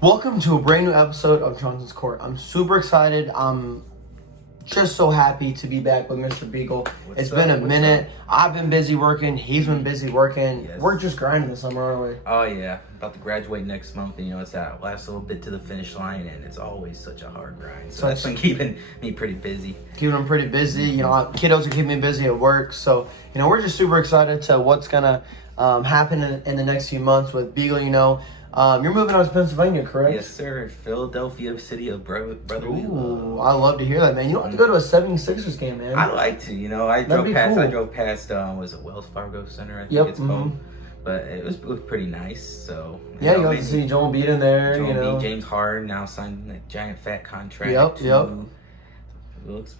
Welcome to a brand new episode of Johnson's Court. I'm super excited. I'm just so happy to be back with Mr. Beagle. It's been a minute. I've been busy working. He's been busy working. Yes. We're just grinding this summer, aren't we? Oh yeah, about to graduate next month, and it's that last little bit to the finish line, and it's always such a hard grind. So that's been keeping me pretty busy. Keeping them pretty busy. Kiddos are keeping me busy at work. So, we're just super excited to what's going to happen in the next few months with Beagle. You're moving out to Pennsylvania, correct? Yes, sir. Philadelphia, city of brotherly love. Ooh, I love to hear that, man. You don't have to go to a 76ers game, man. I like to. I drove past. Was it Wells Fargo Center? I think it's called. But it was pretty nice. So you got to see Joel Embiid in there. Joel Embiid, James Harden now signed a giant fat contract. Yep. It looks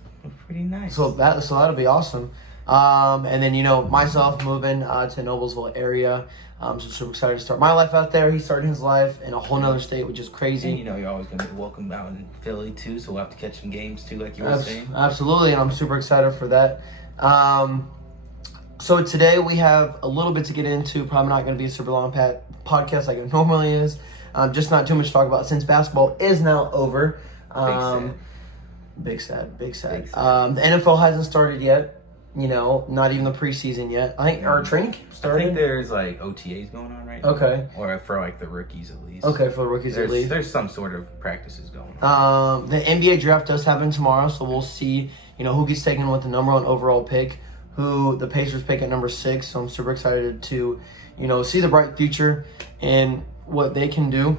pretty nice. So that'll be awesome. And then myself moving to Noblesville area. So super excited to start my life out there. He's starting his life in a whole nother state, which is crazy. And you're always going to be welcome out in Philly too, so we'll have to catch some games too, like you were saying. Absolutely, and I'm super excited for that. So today we have a little bit to get into. Probably not going to be a super long podcast like it normally is. Just not too much to talk about since basketball is now over. Big sad. The NFL hasn't started yet. Not even the preseason yet. I think our training camp started. I think there's OTAs going on right now. Okay. Or for the rookies at least. Okay, for the rookies at least. There's some sort of practices going on. The NBA draft does happen tomorrow, so we'll see, who gets taken with the number one overall pick, who the Pacers pick at number 6. So I'm super excited to, see the bright future and what they can do.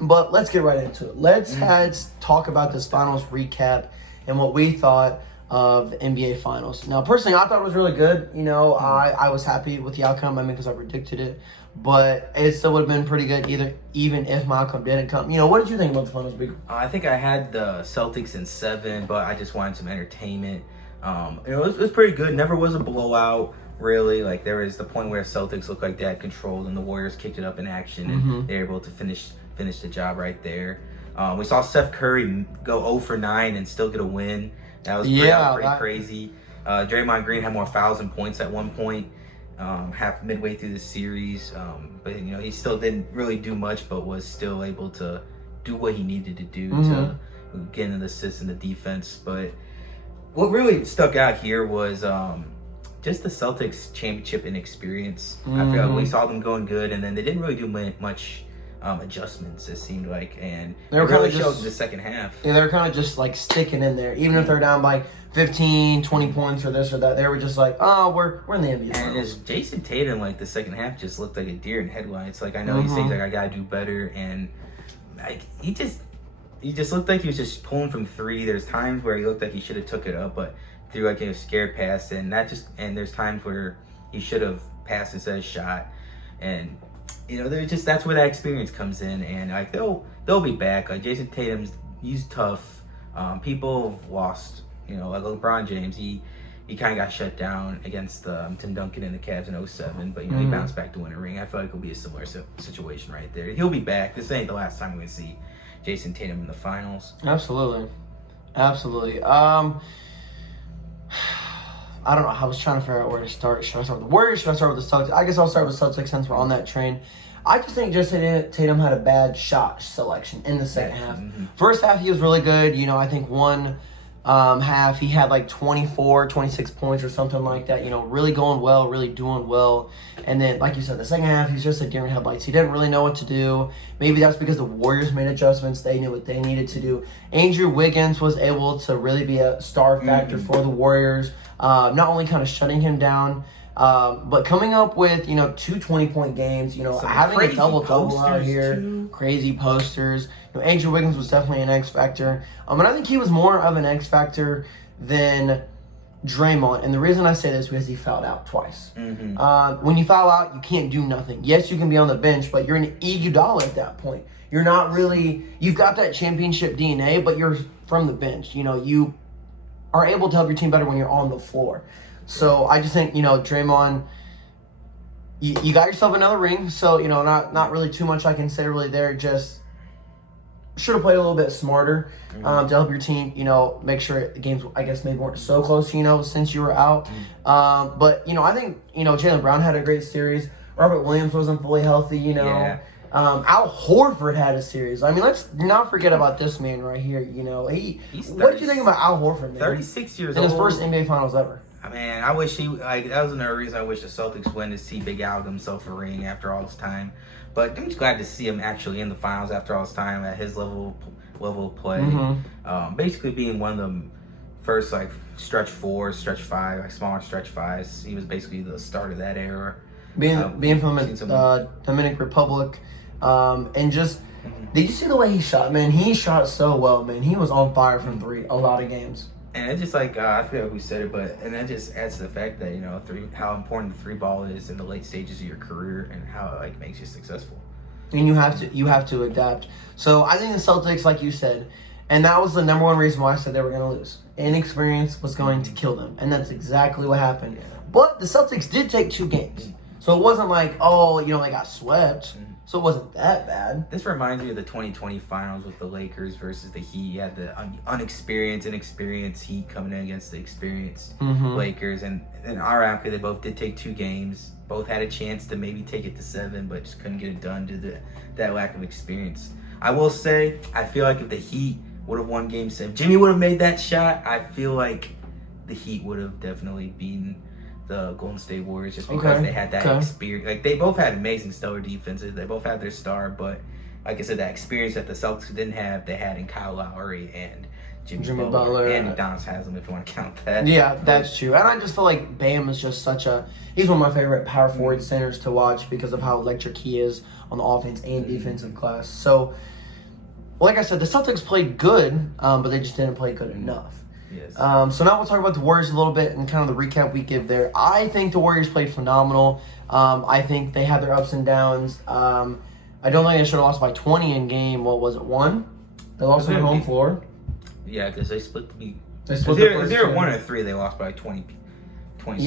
But let's get right into it. Let's talk about this finals recap and what we thought of the NBA Finals. Now, personally, I thought it was really good. I was happy with the outcome. Because I predicted it. But it still would have been pretty good even if my outcome didn't come. What did you think about the Finals, Big? I think I had the Celtics in 7, but I just wanted some entertainment. It was pretty good. Never was a blowout, really. There was the point where the Celtics looked like they had control, and the Warriors kicked it up in action, and they were able to finish the job right there. We saw Steph Curry go 0 for 9 and still get a win. That was pretty crazy. Draymond Green had more fouls and points at one point, midway through the series. But he still didn't really do much, but was still able to do what he needed to do to get into the assists and the defense. But what really stuck out here was just the Celtics championship inexperience. I feel like we saw them going good, and then they didn't really do much adjustments, it seemed like, and they were really showed in the second half. Yeah, they were kind of just sticking in there, even if they're down by 15, 20 points or this or that. They were just we're in the NBA. And as Jason Tatum, the second half just looked like a deer in headlights. I know he says I gotta do better, and he just looked like he was just pulling from 3. There's times where he looked like he should have took it up, but threw a scared pass, and there's times where he should have passed instead of shot, and that's where that experience comes in, and they'll be back. Jason Tatum's, he's tough. People have lost, like LeBron James, he kind of got shut down against Tim Duncan and the Cavs in 2007, but he bounced back to win a ring. I feel like it'll be a similar situation right there. He'll be back. This ain't the last time we're gonna see Jason Tatum in the finals. Absolutely. I don't know. I was trying to figure out where to start. Should I start with the Warriors? Should I start with the Celtics? I guess I'll start with the Celtics since we're on that train. I just think Jason Tatum had a bad shot selection in the second half. First half, he was really good. I think one half, he had 24, 26 points or something like that. Really going well, really doing well. And then, like you said, the second half, he's just a deer in headlights. He didn't really know what to do. Maybe that's because the Warriors made adjustments. They knew what they needed to do. Andrew Wiggins was able to really be a star factor for the Warriors. Not only kind of shutting him down, but coming up with, 2 20-point games, having a double-double out here, crazy posters. Andrew Wiggins was definitely an X factor. And I think he was more of an X factor than Draymond. And the reason I say this is because he fouled out twice. When you foul out, you can't do nothing. Yes, you can be on the bench, but you're an Iguodala at that point. You're not really, you've got that championship DNA, but you're from the bench. You are able to help your team better when you're on the floor. So I just think, Draymond, you got yourself another ring. So, not really too much I can say really there. Just should have played a little bit smarter to help your team, make sure the games, I guess, maybe weren't so close, since you were out. But, I think, Jaylen Brown had a great series. Robert Williams wasn't fully healthy, Yeah. Al Horford had a series. I mean, let's not forget about this man right here. You know, what did you think about Al Horford, man? 36 years in old. his first NBA Finals ever. Man, I wish that was another reason I wish the Celtics win, to see Big Al himself a ring after all this time. But I'm just glad to see him actually in the finals after all this time at his level of play. Basically being one of the first like stretch 4, stretch 5, like smaller stretch 5s. He was basically the start of that era. Being from Dominican Republic, and just did you see the way he shot, man? He shot so well, man. He was on fire from 3 a lot of games. And it's just like I forget who said it, and that just adds to the fact that how important the 3 ball is in the late stages of your career and how it like makes you successful. And you have to adapt. So I think the Celtics, like you said, and that was the number one reason why I said they were going to lose. Inexperience was going to kill them, and that's exactly what happened. Yeah. But the Celtics did take 2 games, so it wasn't like they got swept. So it wasn't that bad. This reminds me of the 2020 finals with the Lakers versus the Heat. You had the inexperienced Heat coming in against the experienced Lakers. And ironically, they both did take 2 games. Both had a chance to maybe take it to 7, but just couldn't get it done due to that lack of experience. I will say, I feel like if the Heat would have won Game 7, Jimmy would have made that shot, I feel like the Heat would have definitely beaten the Golden State Warriors just because they had that experience. Like, they both had amazing stellar defenses. They both had their star, but like I said, that experience that the Celtics didn't have, they had in Kyle Lowry and Jimmy Butler and Udonis Haslem, if you want to count that. Yeah, that's true. And I just feel like Bam is just he's one of my favorite power forward centers to watch because of how electric he is on the offense and defensive class. So, like I said, the Celtics played good, but they just didn't play good enough. Yes. So now we'll talk about the Warriors a little bit and kind of the recap we give there. I think the Warriors played phenomenal. I think they had their ups and downs. I don't think they should have lost by 20 in game. What was it, 1? They lost on the home floor. Yeah, because they split the. They split the first. If they were 1 or 3, they lost by 27 points.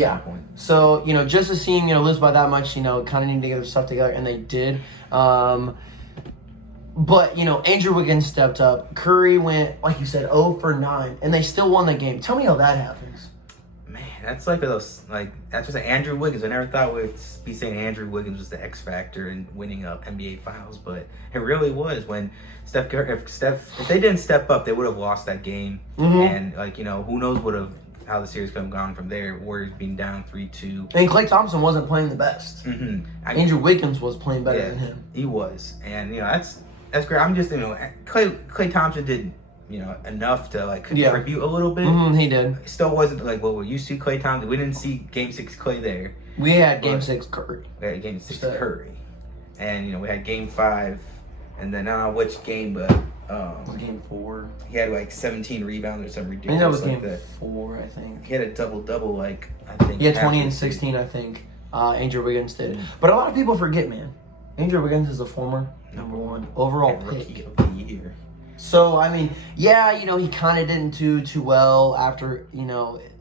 So just to see them lose by that much, kind of need to get their stuff together, and they did. But, Andrew Wiggins stepped up. Curry went, like you said, 0 for 9, and they still won the game. Tell me how that happens. Man, that's like that's just like Andrew Wiggins. I never thought we'd be saying Andrew Wiggins was the X factor in winning up NBA Finals, but it really was. When if they didn't step up, they would have lost that game. And who knows how the series could have gone from there. Warriors being down 3-2. And Klay Thompson wasn't playing the best. Andrew Wiggins was playing better than him. He was, and that's great. I'm just Klay Thompson did enough to contribute a little bit. He did. It still wasn't like what we're used to. Klay Thompson. We didn't see Game 6 Klay there. We had Game 6 Curry. We had Game 6 Curry, and we had Game 5, and then I don't know which game, but was it Game 4? He had 17 rebounds or something ridiculous. I think that was like Game that. 4. I think he had a double. I think he had 20 and 16. I think Andrew Wiggins did. But a lot of people forget, man. Andrew Wiggins is a former number 1 overall rookie pick of the year. So, I mean, yeah, he kind of didn't do too well after, a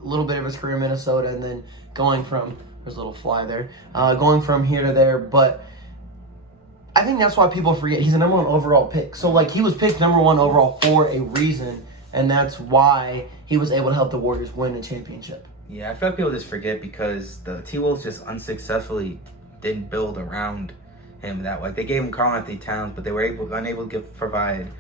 little bit of his career in Minnesota and then going from, there's a little fly there, going from here to there. But I think that's why people forget he's a number 1 overall pick. So, he was picked number 1 overall for a reason, and that's why he was able to help the Warriors win the championship. Yeah, I feel like people just forget because the T-Wolves just unsuccessfully didn't build around him that way. They gave him Karl-Anthony Towns, but they were unable to provide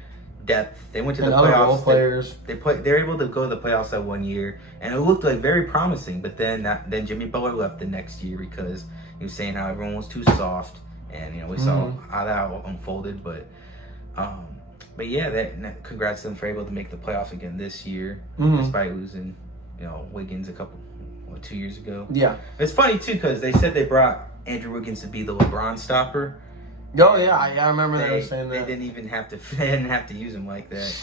depth. They went to the playoffs. Players. They were able to go to the playoffs that 1 year, and it looked very promising. But then Jimmy Butler left the next year because he was saying how everyone was too soft, and we saw how that unfolded. But yeah, congrats to them for able to make the playoffs again this year, despite losing Wiggins 2 years ago. Yeah, it's funny too because they said they brought Andrew Wiggins to be the LeBron stopper. Oh yeah, I remember they saying that. They didn't even have to use him like that.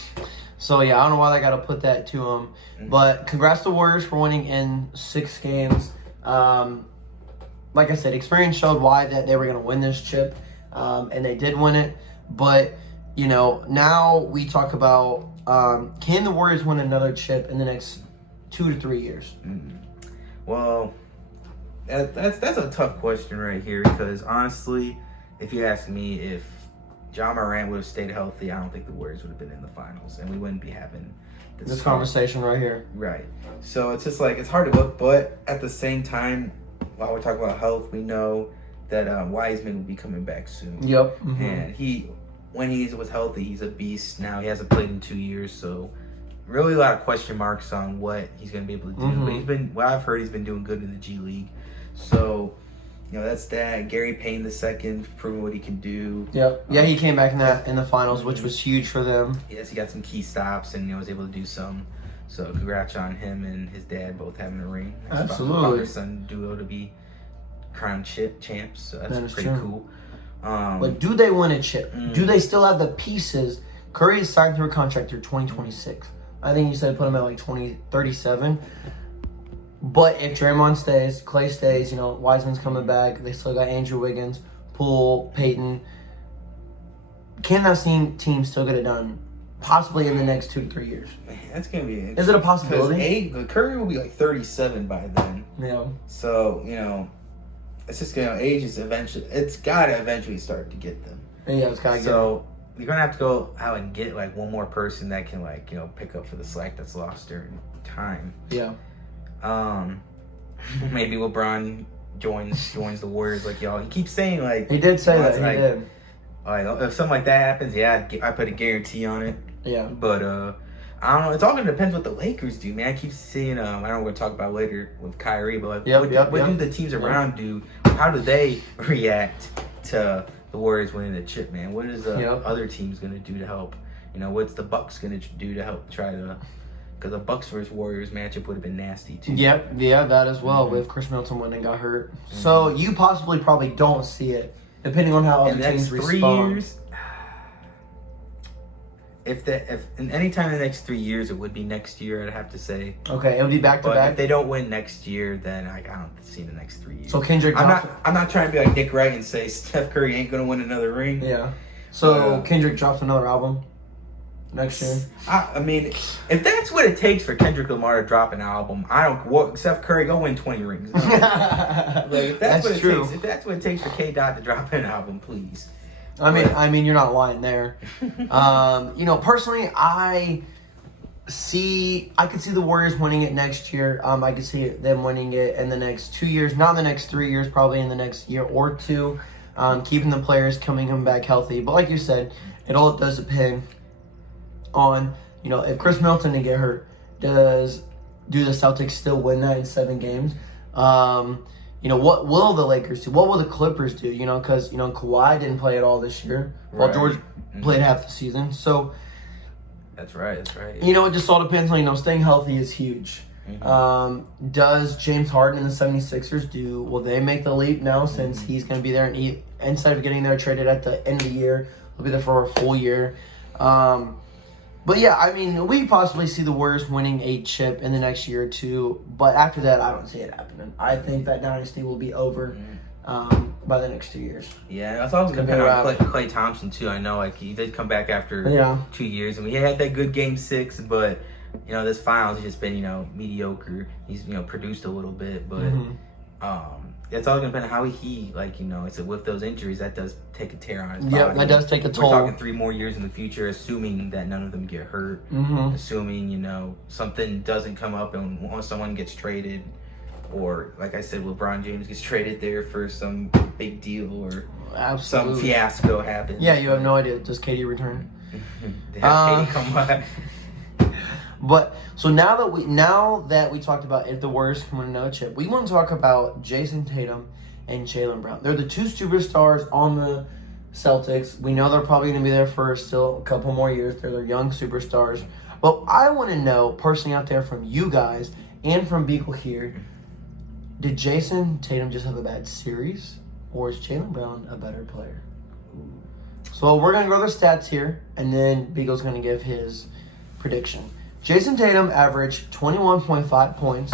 So yeah, I don't know why they got to put that to him. But congrats to the Warriors for winning in 6 games. Like I said, experience showed why that they were going to win this chip, and they did win it. But now we talk about can the Warriors win another chip in the next 2 to 3 years? Well, that's a tough question right here because honestly, if you ask me, if John Morant would have stayed healthy, I don't think the Warriors would have been in the finals, and we wouldn't be having this conversation right here. Right. So it's just it's hard to look, but at the same time, while we're talking about health, we know that Wiseman will be coming back soon. Yep. Mm-hmm. And when he was healthy, he's a beast. Now he hasn't played in 2 years, so really a lot of question marks on what he's going to be able to do. Mm-hmm. But I've heard he's been doing good in the G League. So, that's that. Gary Payne II proving what he can do. Yep. Yeah, he came back in the finals, which was huge for them. Yes, he got some key stops and was able to do some. So congrats on him and his dad both having a ring. Absolutely. Father-son duo to be crowned champs. So that's pretty cool. But do they win a chip? Do they still have the pieces? Curry is signed through a contract through 2026. I think you said put him at like 2037. But if Draymond stays, Clay stays, Wiseman's coming back. They still got Andrew Wiggins, Poole, Peyton. Can that team still get it done? Possibly in the next 2 to 3 years. Man, that's gonna be. Is it a possibility? Because Curry will be like 37 by then. Yeah. So it's just age is eventually. It's gotta eventually start to get them. Yeah, it's gotta get. So you're gonna have to go out and get like one more person that can pick up for the slack that's lost during time. Yeah. Maybe LeBron joins the Warriors like y'all. He keeps saying like he did say that. He did. Like if something like that happens, yeah, I put a guarantee on it. Yeah. But I don't know. It's all gonna depend what the Lakers do, man. I keep seeing. I don't know. We're gonna talk about later with Kyrie, but like, what do the teams around do? How do they react to the Warriors winning the chip, man? What is the other teams gonna do to help? What's the Bucks gonna do to help try to? Because the Bucks versus Warriors matchup would have been nasty too. Yep, yeah, that as well. With Chris Middleton when he got hurt, so you probably don't see it, depending on how other teams respond. 3 years. If in any time in the next 3 years, it would be next year. I'd have to say. Okay, it'll be back to back. If they don't win next year, then I don't see the next 3 years. So Kendrick. I'm not trying to be like Nick Wright and say Steph Curry ain't gonna win another ring. Yeah. So Kendrick drops another album next year. I mean, if that's what it takes for Kendrick Lamar to drop an album, I don't. Well, Steph Curry go win 20 rings. If that's what it takes. If that's what it takes for K. Dot to drop an album, please. I mean, you're not lying there. Personally, I could see the Warriors winning it next year. I could see them winning it in the next 2 years, not in the next 3 years, probably in the next year or two. Keeping the players coming back healthy. But like you said, it all does depend on, if Chris Middleton didn't get hurt, do the Celtics still win that in 7 games? What will the Lakers do? What will the Clippers do? Because, Kawhi didn't play at all this year, while George played half the season. So, That's right. It just all depends on, staying healthy is huge. Mm-hmm. Does James Harden and the 76ers will they make the leap now since he's going to be there? And instead of getting there traded at the end of the year, he'll be there for a full year. But yeah, I mean, we possibly see the Warriors winning a chip in the next year or two. But after that, I don't see it happening. I think that dynasty will be over by the next 2 years. Yeah, it's also depending on Klay Thompson too. I know, he did come back after 2 years, and we had that good Game 6, but this finals has just been mediocre. He's produced a little bit, but it's all gonna depend on how he it's with those injuries that does take a tear on his body. Yeah, that does take a toll. We're talking 3 more years in the future, assuming that none of them get hurt. Assuming something doesn't come up and someone gets traded, or like I said, LeBron James gets traded there for some big deal, or some fiasco happens. Yeah, you have no idea. Does KD return? KD come back. But so now that we talked about if the Warriors can win another chip, we want to talk about Jason Tatum and Jaylen Brown. They're the 2 superstars on the Celtics. We know they're probably going to be there for still a couple more years. They're their young superstars. But I want to know, personally out there from you guys and from Beagle here, did Jason Tatum just have a bad series, or is Jaylen Brown a better player? So we're going to go to the stats here, and then Beagle's going to give his prediction. Jason Tatum averaged 21.5 points,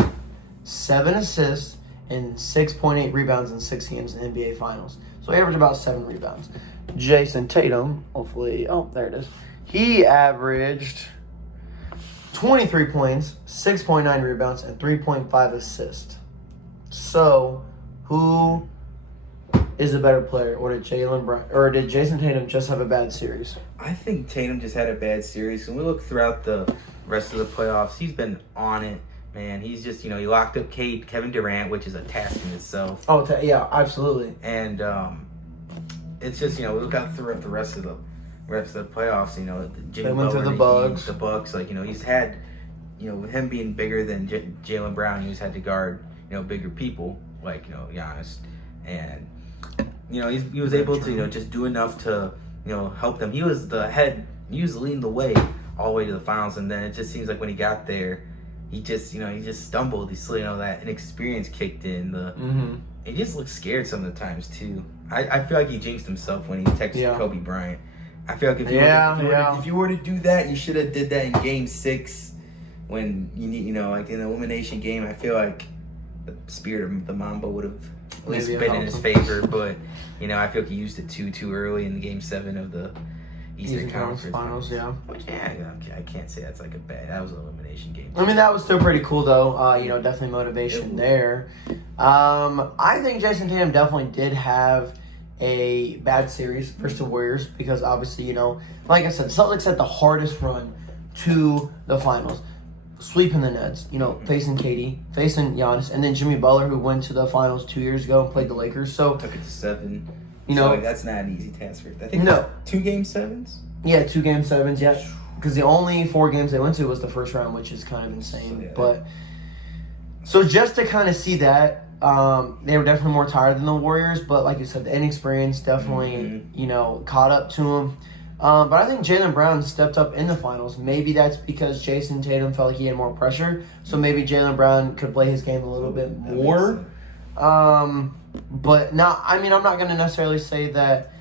7 assists, and 6.8 rebounds in 6 games in the NBA Finals. So he averaged about 7 rebounds. Jason Tatum, there it is. He averaged 23 points, 6.9 rebounds, and 3.5 assists. So, who is a better player, or did Jason Tatum just have a bad series? I think Tatum just had a bad series. When we look throughout the rest of the playoffs, he's been on it. man, he's just, he locked up Kevin Durant, which is a task in itself. Oh, yeah, absolutely. And it's just, we look out throughout the rest of the playoffs. They went through the Bucks. The Bucks, he's had, with him being bigger than Jaylen Brown, he's had to guard, bigger people like Giannis, and he was able to just do enough to help them. He was leading the way all the way to the finals, and then it just seems like when he got there, he just stumbled. That inexperience kicked in. He just looked scared some of the times too. I feel like he jinxed himself when he texted Kobe Bryant. I feel like if you were to do that, you should have did that in Game 6 when you need, like in the elimination game. I feel like the spirit of the Mamba would have at least been in his favor, but I feel like he used it too early in Game 7 of the Eastern Conference Finals. Yeah. Which, I can't say that's like that was an elimination game. I mean, that was still pretty cool though. Definitely motivation there. I think Jason Tatum definitely did have a bad series versus the Warriors because obviously, like I said, Celtics had the hardest run to the finals. Sweeping the Nets, facing KD, facing Giannis, and then Jimmy Butler, who went to the finals 2 years ago and played the Lakers. So took it to 7. That's not an easy task for. I think 2 Game 7s. Yeah, 2 Game 7s. Yeah, because the only 4 games they went to was the first round, which is kind of insane. So just to kind of see that, they were definitely more tired than the Warriors. But like you said, the inexperience definitely, caught up to them. But I think Jaylen Brown stepped up in the finals. Maybe that's because Jason Tatum felt like he had more pressure. So maybe Jaylen Brown could play his game a little bit more. But not. I mean, I'm not going to necessarily say that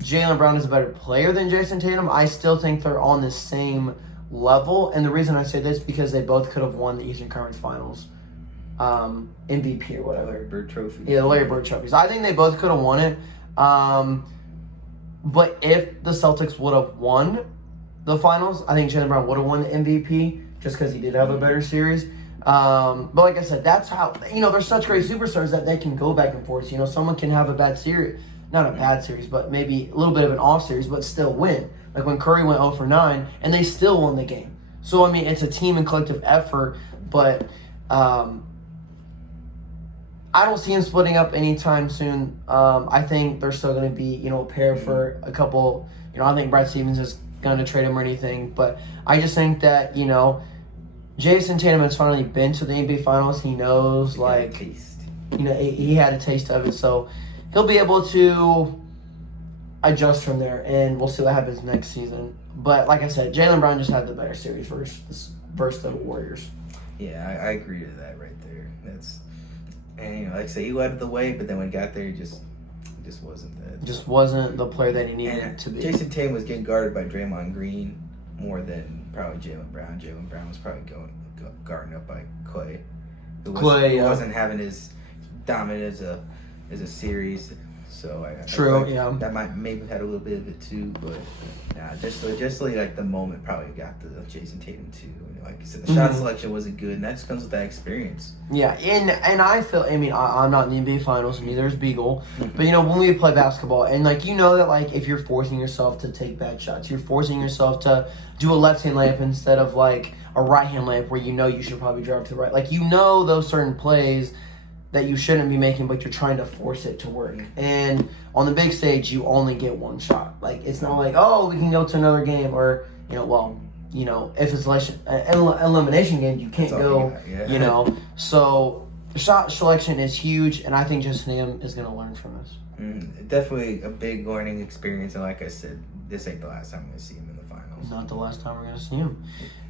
Jaylen Brown is a better player than Jason Tatum. I still think they're on the same level. And the reason I say this is because they both could have won the Eastern Conference Finals. MVP or whatever. Larry Bird Trophy. Yeah, the Larry Bird Trophy. So I think they both could have won it. But if the Celtics would have won the finals, I think Jaylen Brown would have won the MVP just because he did have a better series. But like I said, that's how, they're such great superstars that they can go back and forth. Someone can have a bad series, not a bad series, but maybe a little bit of an off series, but still win. Like when Curry went 0 for 9 and they still won the game. So, I mean, it's a team and collective effort, but I don't see him splitting up anytime soon. I think they're still going to be, a pair for a couple. I think Brad Stevens is going to trade him or anything. But I just think that, Jason Tatum has finally been to the NBA Finals. He knows, he had a taste of it. So he'll be able to adjust from there, and we'll see what happens next season. But like I said, Jaylen Brown just had the better series versus the Warriors. Yeah, I agree to that right there. And like I say, he led the way, but then when he got there, he just wasn't that. Just wasn't the player that he needed to be. Jason Tatum was getting guarded by Draymond Green more than probably Jaylen Brown. Jaylen Brown was probably guarded up by Clay. Who wasn't having as dominant as a series. So that might maybe had a little bit of it too, but just like the moment probably got to Jason Tatum too. Like you said, the shot selection wasn't good, and that just comes with that experience. Yeah, and I feel, I'm not in the NBA Finals, and neither is Beagle, but when we play basketball, and that if you're forcing yourself to take bad shots, you're forcing yourself to do a left-hand layup instead of like a right-hand layup where you should probably drive to the right. Like those certain plays that you shouldn't be making, but you're trying to force it to work. And on the big stage, you only get one shot. Like, it's not like, oh, we can go to another game, or, if it's elimination game, you can't go, So the shot selection is huge, and I think Jason Tatum is going to learn from this. Definitely a big learning experience, and like I said, this ain't the last time we're going to see him in the finals. Not the last time we're going to see him.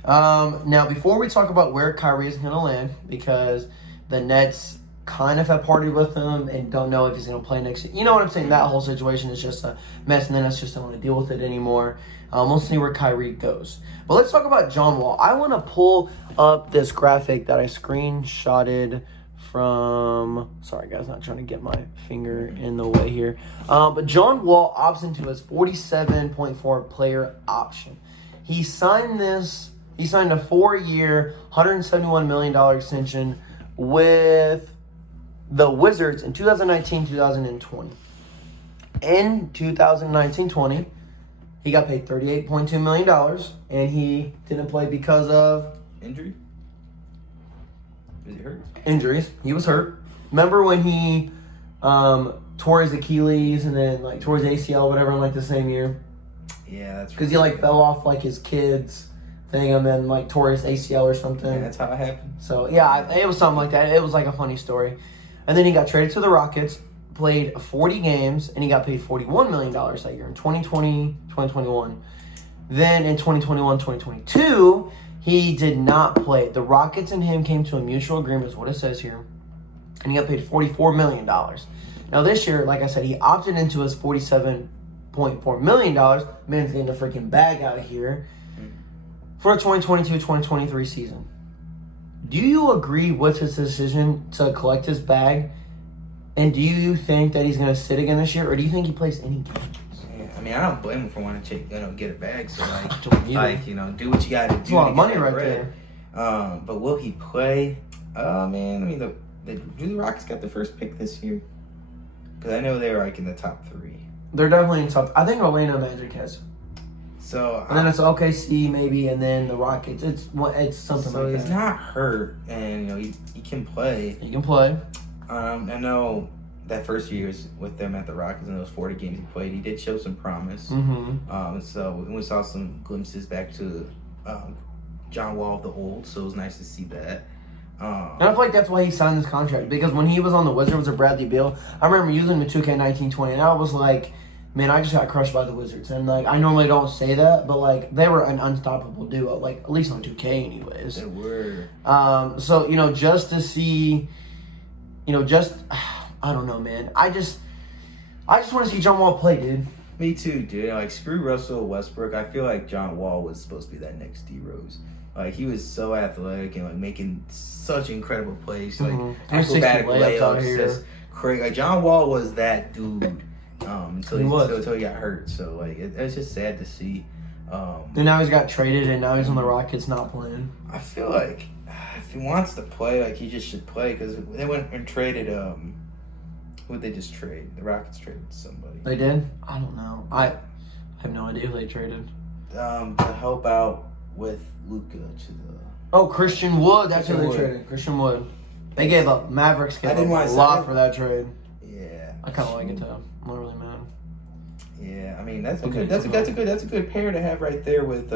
Now, before we talk about where Kyrie is going to land, because the Nets kind of have partied with him and don't know if he's going to play next year. You know what I'm saying? That whole situation is just a mess, and the Nets just don't want to deal with it anymore. We'll see where Kyrie goes. But let's talk about John Wall. I want to pull up this graphic that I screenshotted from... Sorry, guys, not trying to get my finger in the way here. But John Wall opts into his $47.4 player option. He signed a 4-year, $171 million extension with the Wizards in 2019-2020. In 2019-20, he got paid $38.2 million, and he didn't play because of injury. Was he hurt? Injuries. He was hurt. Remember when he tore his Achilles and then like tore his ACL, whatever, in like the same year? Yeah, that's because he like fell off like his kids thing and then like tore his ACL or something. Yeah, that's how it happened. So yeah, it was something like that. It was like a funny story. And then he got traded to the Rockets, played 40 games, and he got paid $41 million that year in 2020, 2021. Then in 2021, 2022, he did not play. The Rockets and him came to a mutual agreement, is what it says here. And he got paid $44 million. Now this year, like I said, he opted into his $47.4 million. Man's getting the freaking bag out here for a 2022-2023 season. Do you agree with his decision to collect his bag? And do you think that he's going to sit again this year? Or do you think he plays any games? Yeah, I mean, I don't blame him for wanting to get a bag. So, Like, do what you got to do. It's a lot of money right there. But will he play? Man, I mean, do the Rockets got the first pick this year? Because I know they're like in the top 3. They're definitely in top. I think Orlando Magic has. So and then it's OKC maybe, and then the Rockets. It's something so like that. So he's not hurt, and he can play. He can play. I know that first year was with them at the Rockets in those 40 games he played. He did show some promise. Mm-hmm. So we saw some glimpses back to John Wall of the old. So it was nice to see that. And I feel like that's why he signed this contract, because when he was on the Wizards with Bradley Beal, I remember using him in 2K19-20, and I was like, man, I just got crushed by the Wizards. And, like, I normally don't say that, but, like, they were an unstoppable duo, like, at least on 2K anyways. They were. So, just to see, I don't know, man. I just want to see John Wall play, dude. Me too, dude. Like, screw Russell Westbrook. I feel like John Wall was supposed to be that next D-Rose. Like, he was so athletic and, like, making such incredible plays. Like, acrobatic layups. Just crazy. Like, John Wall was that dude. Until he got hurt. So, like, it's just sad to see. And now he's got traded, and now he's on the Rockets not playing. I feel like if he wants to play, like, he just should play, because they went and traded, who'd they just trade? The Rockets traded somebody. They did? I don't know. I have no idea who they traded. To help out with Luka to the... Oh, Christian Wood. That's who they traded. Christian Wood. They gave up. Mavericks gave up a lot for that trade. Yeah. I kind of like it, though. I'm not really mad. Yeah, I mean, that's a good pair to have right there with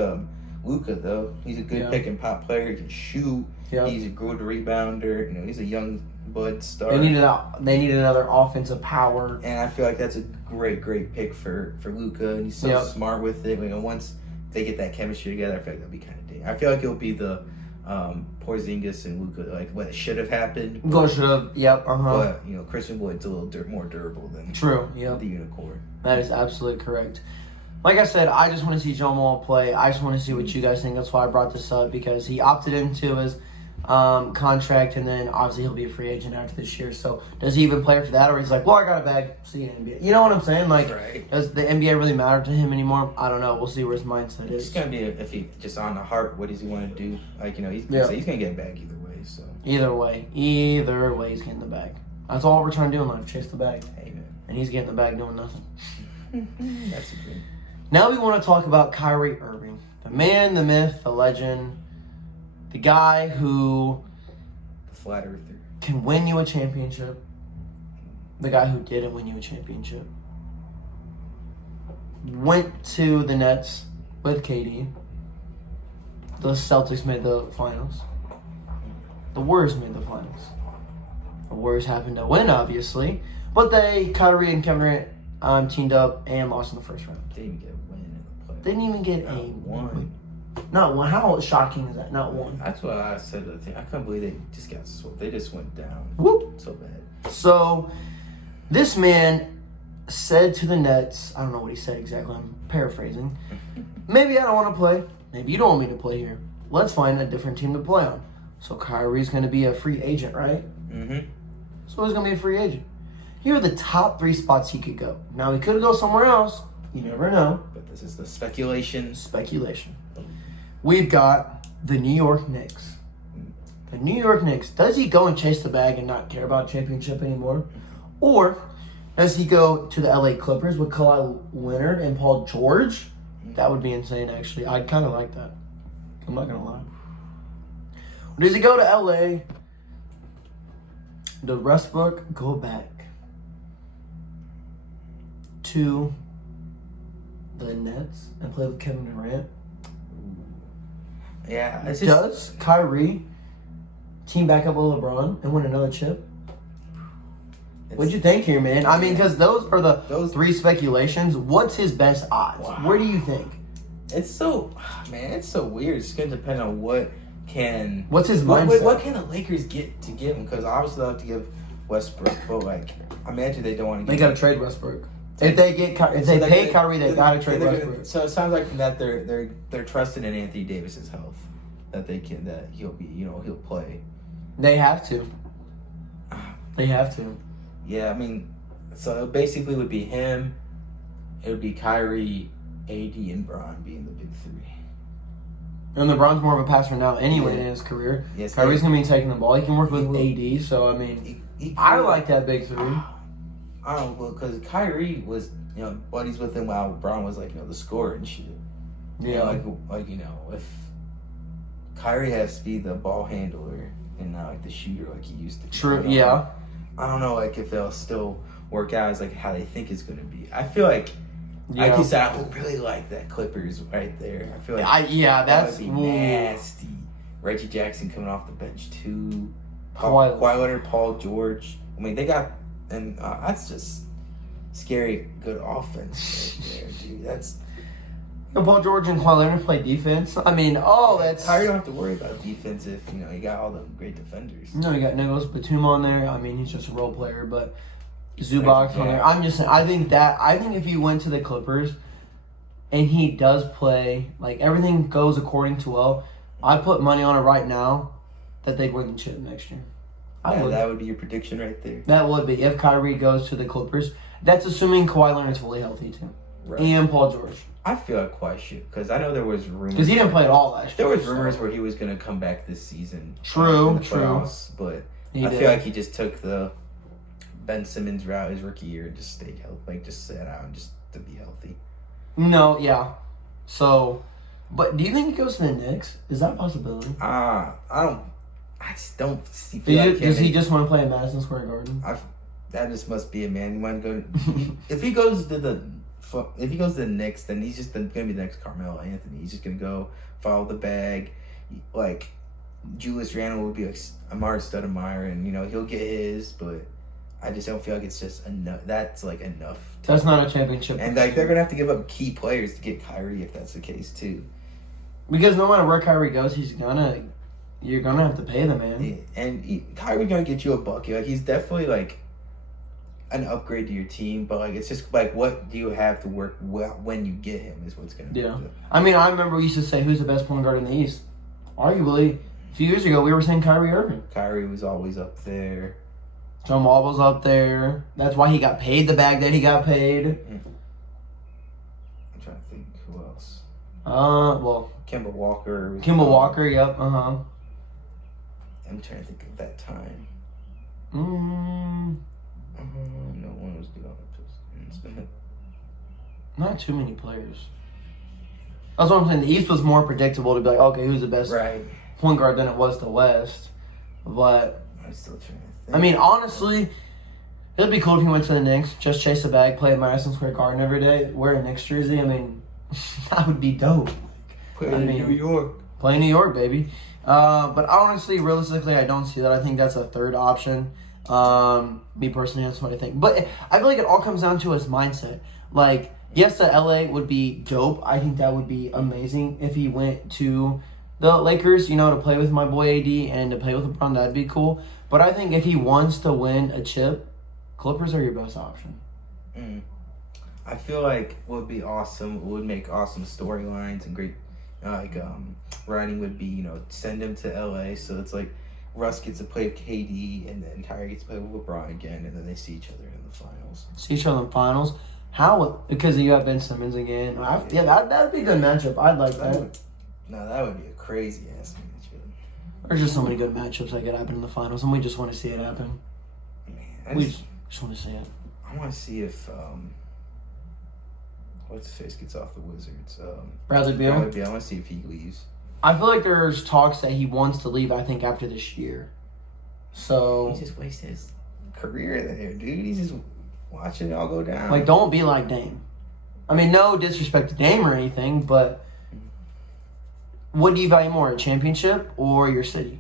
Luka, though. He's a good pick and pop player. He can shoot. Yep. He's a good rebounder. He's a young bud star. They needed another offensive power. And I feel like that's a great pick for Luka. And he's so smart with it. Once they get that chemistry together, I feel like that'll be kind of dang. I feel like it'll be the Porzingis and Luka, like what should have happened. Yep. But Christian Wood's a little more durable than the unicorn. That is absolutely correct. Like I said, I just want to see John Wall play. I just want to see what you guys think. That's why I brought this up, because he opted into his contract, and then obviously he'll be a free agent after this year. So does he even play after that, or he's like, well, I got a bag, see you in the NBA. You know what I'm saying? Like, does the NBA really matter to him anymore? I don't know. We'll see where his mindset is. It's gonna be if he just on the heart. What does he want to do? Like, he's gonna get a bag either way. So either way, he's getting the bag. That's all we're trying to do in life: chase the bag. Amen. And he's getting the bag doing nothing. That's a good. Now we want to talk about Kyrie Irving, the man, the myth, the legend. The guy who... The flat earther. Can win you a championship. The guy who didn't win you a championship. Went to the Nets with KD. The Celtics made the finals. The Warriors made the finals. The Warriors happened to win, obviously. But Kyrie and Kevin Durant teamed up and lost in the first round. They didn't get a win in the playoffs. They didn't even get one. Not one. How shocking is that? Not one. That's what I said. I can't believe they just got swept. They just went down. Whoop. So bad. So, this man said to the Nets, I don't know what he said exactly, I'm paraphrasing. Maybe I don't want to play. Maybe you don't want me to play here. Let's find a different team to play on. So, Kyrie's going to be a free agent, right? Mm-hmm. So, he's going to be a free agent. Here are the top 3 spots he could go. Now, he could go somewhere else. You never know. But this is the speculation. We've got the New York Knicks. The New York Knicks. Does he go and chase the bag and not care about championship anymore? Or does he go to the LA Clippers with Kawhi Leonard and Paul George? That would be insane, actually. I'd kind of like that. I'm not going to lie. Or does he go to LA, Does Westbrook go back to the Nets and play with Kevin Durant? Yeah. It's just, Does Kyrie team back up with LeBron and win another chip? What'd you think here, man? I mean, because those are those three speculations. What's his best odds? Wow. Where do you think? It's so, man, it's so weird. It's going to depend on what's his mindset? What can the Lakers get to give him? Because obviously they'll have to give Westbrook, but like, I imagine they don't want to give They got to trade Westbrook. If they pay Kyrie, they got to trade Westbrook. So it sounds like from that they're trusting in Anthony Davis's health, that he'll be, he'll play. They have to. They have to. Yeah, I mean, so it basically would be him. It would be Kyrie, AD, and Bron being the big three. And LeBron's more of a passer now anyway in his career. Yes, Kyrie's going to be taking the ball. He can work with AD, so, I mean, I like that big three. I don't know, because Kyrie was, buddies with him while Bron was, like, the scorer and shit. Yeah. If Kyrie has to be the ball handler and not, like, the shooter like he used to be. True, yeah. I don't know, like, if they'll still work out as, like, how they think it's going to be. I feel like, like you said, I would really like that Clippers right there. I feel like that's would be nasty. Reggie Jackson coming off the bench, too. Kawhi Leonard, Paul George. I mean, they got, and that's just scary, good offense right there, dude. That's... Paul George and Kawhi Leonard play defense. I mean, that's... Kyrie don't have to worry about defense if, you got all the great defenders. No, you got Nicholas Batum on there. I mean, he's just a role player, but Zubac on there. I'm just saying, I think if he went to the Clippers and he does play, like, everything goes according to well, I put money on it right now that they'd win the chip next year. That would be your prediction right there. That would be. If Kyrie goes to the Clippers, that's assuming Kawhi Leonard's fully healthy, too. Right. And Paul George. I feel like Kawhi should, because I know there was rumors. Because he didn't play at all last year. year. There was rumors where he was going to come back this season. True. Playoffs, but I feel like he just took the Ben Simmons route his rookie year and just stayed healthy. Like, just sat out and just to be healthy. No, yeah. So, but do you think he goes to the Knicks? Is that a possibility? I just don't see. Does he just want to play in Madison Square Garden? That just must be a man. He might go. If he goes to the Knicks, then he's just gonna be the next Carmelo Anthony. He's just gonna go follow the bag, like Julius Randle would be like Amari Stoudemire, and he'll get his. But I just don't feel like it's just enough. That's like enough. That's not a championship. And like they're gonna have to give up key players to get Kyrie if that's the case too. Because no matter where Kyrie goes, you're gonna have to pay the man. Yeah, and Kyrie's gonna get you a bucket. Like he's definitely like an upgrade to your team, but like it's just like what do you have to work when you get him is what's gonna do. I mean, I remember we used to say who's the best point guard in the East. Arguably, a few years ago we were saying Kyrie Irving. Kyrie was always up there. John Wall was up there. That's why he got paid the bag that he got paid. I'm trying to think who else. Kemba Walker. Walker, yep. I'm trying to think of that time. No one was good on the Pistons. Not too many players. That's what I'm saying. The East was more predictable to be like, okay, who's the best point guard than it was the West. But I'm still trying to think. I mean, honestly, it'd be cool if he went to the Knicks, just chase the bag, play at Madison Square Garden every day, wear a Knicks jersey. I mean, that would be dope. Play in New York. Play in New York, baby. But honestly, realistically, I don't see that. I think that's a third option. Me personally, that's what I think. But I feel like it all comes down to his mindset. Like, yes, the LA would be dope. I think that would be amazing if he went to the Lakers, to play with my boy AD and to play with LeBron. That'd be cool. But I think if he wants to win a chip, Clippers are your best option. I feel like what would be awesome, it would make awesome storylines and great writing would be, send him to LA. So it's like Russ gets to play with KD and then Kyrie gets to play with LeBron again, and then they see each other in the finals. See each other in the finals? How? Because you got Ben Simmons again. That'd be a good matchup. I'd like that. No, that would be a crazy ass matchup. There's just so many good matchups that could happen in the finals, and we just want to see it happen. Man, we just want to see it. I want to see if what's his face gets off the Wizards. Bradley Beal. I want to see if he leaves. I feel like there's talks that he wants to leave. I think after this year. So He just wasted his career there, dude. He's just watching it all go down. like, don't be like Dame. I mean, no disrespect to Dame or anything, but what do you value more, a championship or your city?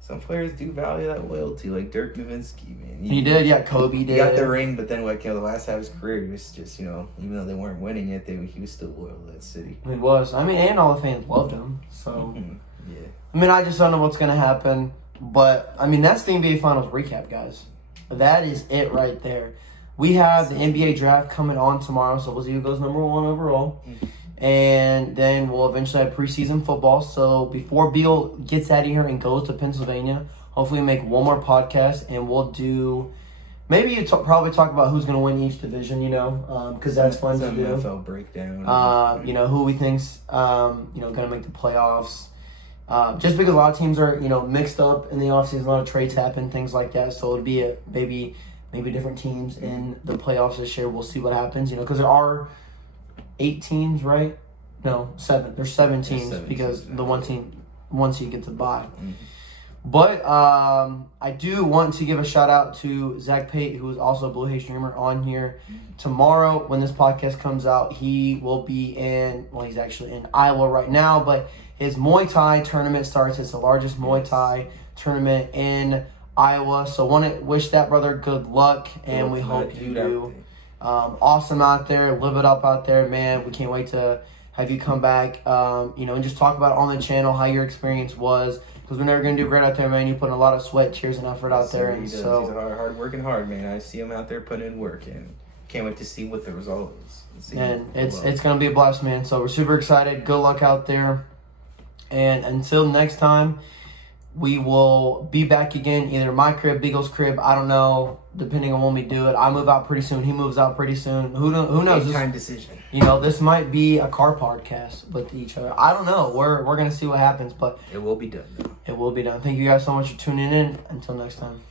Some players do value that loyalty, like Dirk Nowitzki, man. He did, yeah. Kobe did. He got the ring, but then, like, the last half of his career, he was just, even though they weren't winning it, he was still loyal to that city. He was. I mean, and all the fans loved him. So, Yeah. I mean, I just don't know what's going to happen. But, I mean, that's the NBA Finals recap, guys. That is it right there. We have the NBA draft coming on tomorrow, so we'll see who goes number 1 overall. And then we'll eventually have preseason football. So before Beal gets out of here and goes to Pennsylvania, hopefully we make one more podcast and we'll do maybe probably talk about who's going to win each division, because that's fun to do. NFL breakdown. Who we think's going to make the playoffs. Just because a lot of teams are mixed up in the offseason, a lot of trades happen, things like that. So it'll be maybe different teams in the playoffs this year. We'll see what happens. Because there are 8 teams, right? No, 7. There's 7 teams because the one seed gets a bye. But I do want to give a shout out to Zach Pate, who is also a Blue Hay streamer on here. Tomorrow, when this podcast comes out, he will be he's actually in Iowa right now, but his Muay Thai tournament starts. It's the largest Muay Thai tournament in Iowa. So want to wish that brother good luck, and we hope you do awesome out there. Live it up out there, man. We can't wait to have you come back, and just talk about it on the channel, how your experience was. Because we're never going to do great out there, man. You put in a lot of sweat, tears, and effort out there. And so he's hard working hard, man. I see him out there putting in work, and can't wait to see what the result is. And it's going to be a blast, man. So we're super excited. Good luck out there. And until next time, we will be back again, either my crib, Beagle's crib. I don't know, depending on when we do it. I move out pretty soon. He moves out pretty soon. Who knows? Time decision. This might be a car podcast with each other. I don't know. We're gonna see what happens, but it will be done. It will be done. Thank you guys so much for tuning in. Until next time.